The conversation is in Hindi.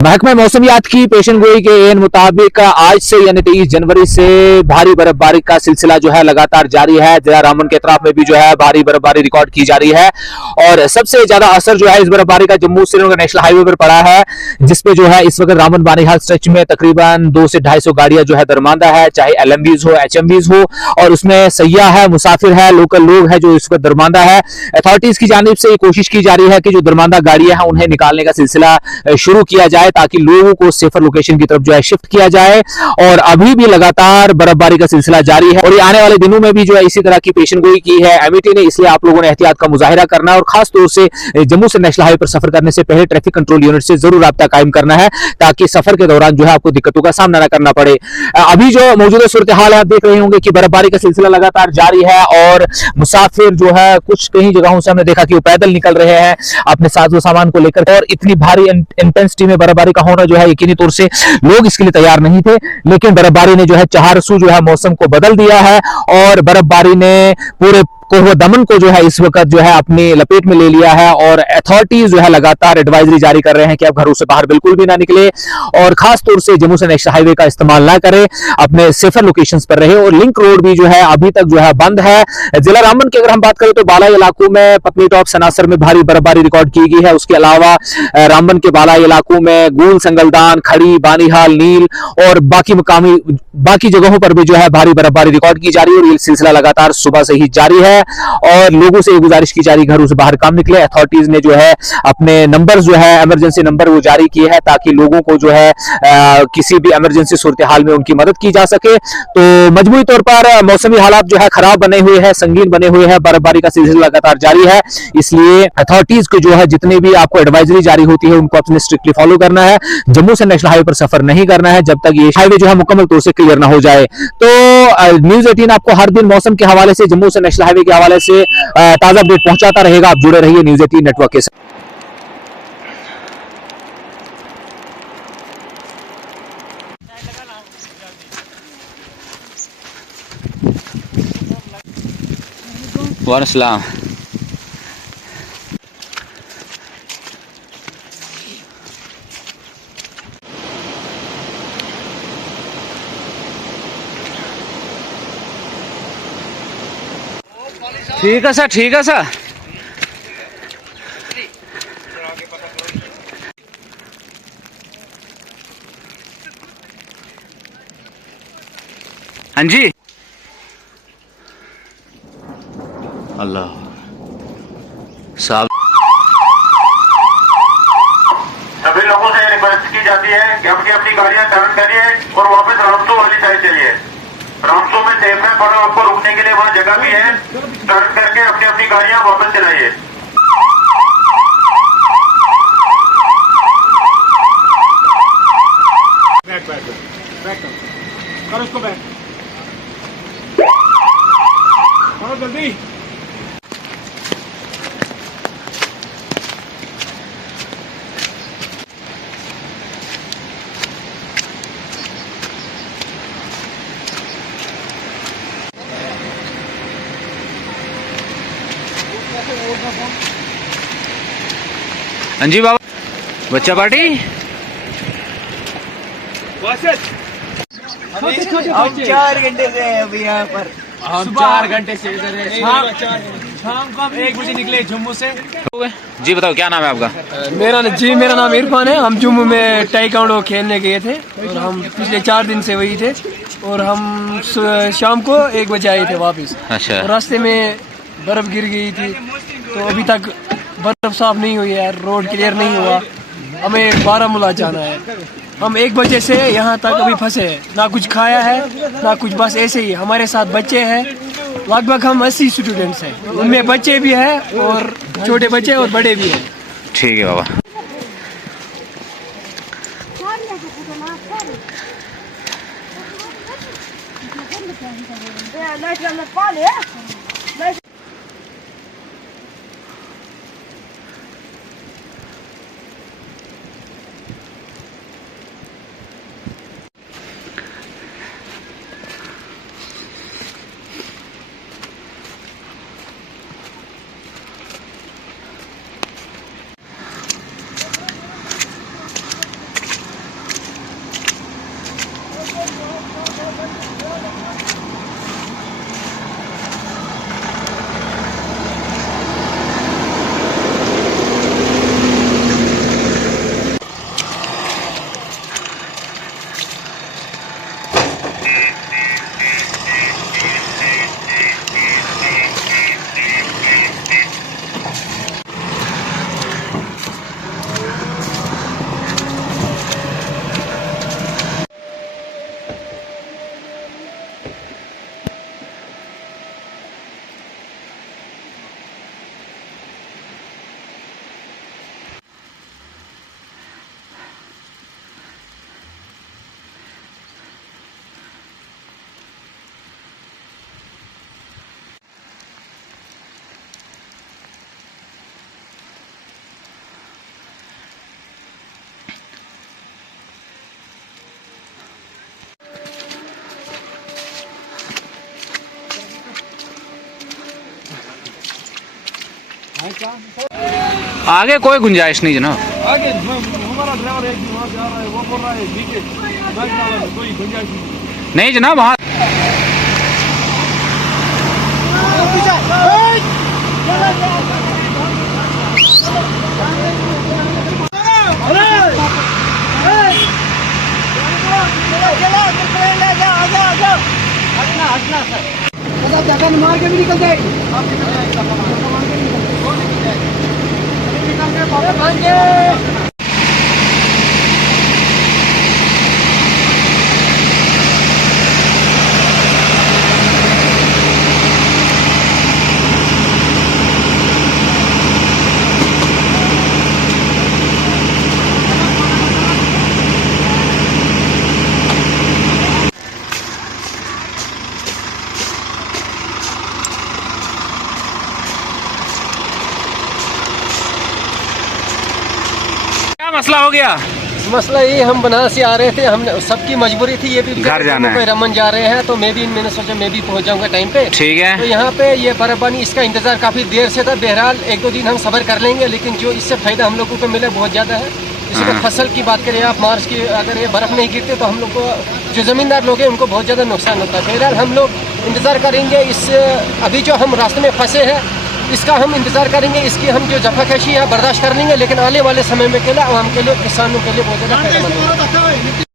महकमा मौसमियात की पेशन गोई के एन मुताबिक आज से यानी 23 जनवरी से भारी बर्फबारी का सिलसिला जो है लगातार जारी है। जिला रामबन के अतराफ में भी जो है भारी बर्फबारी रिकॉर्ड की जा रही है और सबसे ज्यादा असर जो है इस बर्फबारी का जम्मू श्रीनगर नेशनल हाईवे पर पड़ा है, जिसपे जो है इस वक्त रामबन बानीहाल स्ट्रेच में तकरीबन 200 से 250 गाड़ियां जो है दरमांदा है, चाहे LMVs हो HMVs हो, और उसमें सयाह है, मुसाफिर है, लोकल लोग है जो इस वक्त दरमांदा है। अथॉरिटीज की जानिब से कोशिश की जा रही है कि जो दरमांदा गाड़ियां हैं उन्हें निकालने का सिलसिला शुरू किया जाए ताकि लोगों को सेफर लोकेशन की तरफ जो है शिफ्ट किया जाए। और अभी भी लगातार बर्फबारी का सिलसिला जारी है और ये आने वाले दिनों में भी जो है इसी तरह की पेशन गोई की है MET ने, इसलिए आप लोगों ने एहतियात का मुजाहिरा करना है और खास तौर से जम्मू से नेशनल हाईवे पर सफर करने से पहले ट्रैफिक कंट्रोल यूनिट से जरूर राब्ता कायम करना है ताकि सफर के दौरान जो है आपको दिक्कतों का सामना न करना पड़े। अभी जो मौजूदा सूरत हाल है आप देख रहे होंगे कि बर्फबारी का सिलसिला लगातार जारी है और मुसाफिर जो है कुछ कई जगहों से हमने देखा कि वो पैदल निकल रहे हैं अपने साजो सामान को लेकर, और इतनी भारी इंटेंसिटी में बर्फबारी का होना जो है यकीनी तौर से लोग इसके लिए तैयार नहीं थे, लेकिन बर्फबारी ने जो है चारसू जो है मौसम को बदल दिया है और बर्फबारी ने पूरे कोहरा दमन को जो है इस वक्त जो है अपनी लपेट में ले लिया है और अथॉरिटीज जो है लगातार एडवाइजरी जारी कर रहे हैं कि आप घरों से बाहर बिल्कुल भी ना निकले और खास तौर से जम्मू से नेशनल हाईवे का इस्तेमाल ना करें, अपने सेफर लोकेशंस पर रहे। और लिंक रोड भी जो है अभी तक जो है बंद है। जिला रामबन की अगर हम बात करें तो बालाई इलाकों में पत्नी टॉप सनासर में भारी बर्फबारी रिकॉर्ड की गई है। उसके अलावा रामबन के बालाई इलाकों में गूल, संगलदान, खड़ी, बानीहाल, नील और बाकी जगहों पर भी जो है भारी बर्फबारी रिकॉर्ड की जा रही है और ये सिलसिला लगातार सुबह से ही जारी है और लोगों से गुजारिश की जा रही घरों से बाहर काम निकले। अथॉरिटीज ने जो है अपने नंबर जो है इमरजेंसी नंबर वो जारी किए हैं ताकि लोगों को जो है किसी भी इमरजेंसी सूरत हाल में उनकी मदद की जा सके। तो मजबूरी तौर पर मौसमी हालात जो है खराब बने हुए हैं, संगीन बने हुए हैं, बर्फबारी का सिलसिला लगातार जारी है, इसलिए अथॉरिटीज को जो है जितने भी आपको एडवाइजरी जारी होती है उनको अपने स्ट्रिक्टली फॉलो करना है। जम्मू से नेशनल हाईवे पर सफर नहीं करना है जब तक ये हाईवे जो है मुकम्मल तौर से क्लियर ना हो जाए। तो न्यूज़ 18 आपको हर दिन मौसम के हवाले से, जम्मू से नेशनल हाईवे के हवाले से ताजा अपडेट पहुंचाता रहेगा। आप जुड़े रहिए न्यूज़ 18 नेटवर्क के साथ। वालेकुम सलाम। ठीक है सर, ठीक है सर। हाँ जी। अल्लाह साहब, सभी लोगों से रिक्वेस्ट की जाती है कि अपनी अपनी गाड़ियां टर्न करिए और वापस रामसू वाली साइड चलिए। रामसू में सेफ है, पर आपको रुकने के लिए वहाँ जगह भी है। टर्न करके अपनी अपनी गाड़ियां वापस चलाइए। बैक करो उसको, बैक करो जल्दी। हाँ जी बाबा, बच्चा पार्टी। हम 4 घंटे से हैं अभी यहाँ पर। हम 4 घंटे से इधर हैं। शाम को हम 1 बजे निकले जम्मू से। जी बताओ क्या नाम है आपका? मेरा नाम इरफान है। हम जम्मू में टाइकांडो खेलने गए थे और हम पिछले 4 दिन से वही थे और हम शाम को 1 बजे आए थे वापस। अच्छा। रास्ते में बर्फ गिर गई थी तो अभी तक बर्फ साफ नहीं हुई है, रोड क्लियर नहीं हुआ। हमें बारामूला जाना है। हम 1 बजे से यहाँ तक अभी फंसे हैं, ना कुछ खाया है ना कुछ, बस ऐसे ही। हमारे साथ बच्चे हैं, लगभग हम 80 स्टूडेंट्स हैं, उनमें बच्चे भी हैं और छोटे बच्चे और बड़े भी हैं। ठीक है बाबा। आगे कोई गुंजाइश नहीं जनाब। आगे हमारा ड्राइवर एक वहाँ जा रहा है, वो बोल रहा है नीचे बाइक वाला कोई गुंजाइश नहीं जनाब, वहाँ मार के भी निकल जाएगी। क्या मसला हो गया? मसला ये, हम बनारस से आ रहे थे, हम सबकी मजबूरी थी, ये भी घर जाना है। कोई रमन जा रहे हैं, तो मैंने सोचा मैं भी पहुंच जाऊंगा टाइम पे। ठीक है। तो यहाँ पे ये बर्फबारी, इसका इंतजार काफी देर से था। बहरहाल 1-2 दिन हम सब्र कर लेंगे, लेकिन जो इससे फायदा हम लोगों को मिला बहुत ज्यादा है। इसमें फसल की बात करें आप, मार्च की अगर ये बर्फ नहीं गिरते तो हम लोग को, जो जमींदार लोग हैं, उनको बहुत ज्यादा नुकसान होता है। बहरहाल हम लोग इंतजार करेंगे। इस अभी जो हम रास्ते में फंसे हैं, इसका हम इंतजार करेंगे, इसकी हम जो जफाकशी है बर्दाश्त कर लेंगे, लेकिन आने वाले समय में के लिए हम के लिए, किसानों के लिए बहुत ज़्यादा फायदेमंद होगा।